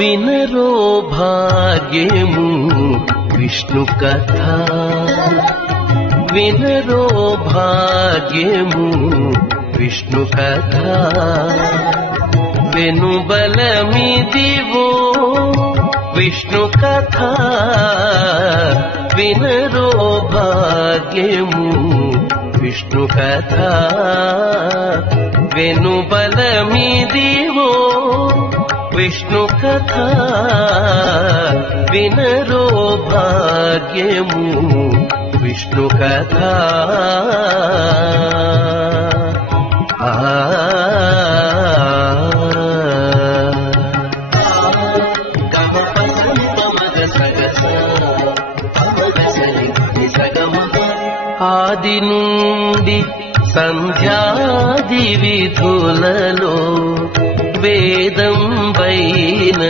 వినరో భాగ్యము విష్ణు కథ, వినరో భాగ్యము విష్ణు కథ. వెనుబలమిదివో విష్ణు కథ, వినరో భాగ్యము విష్ణు కథ. వెనుబలమిదివో విష్ణు కథ, వినరో భాగ్యము విష్ణు కథ. ఆది నుండి సంధ్యాది విధులలో వేదం వైన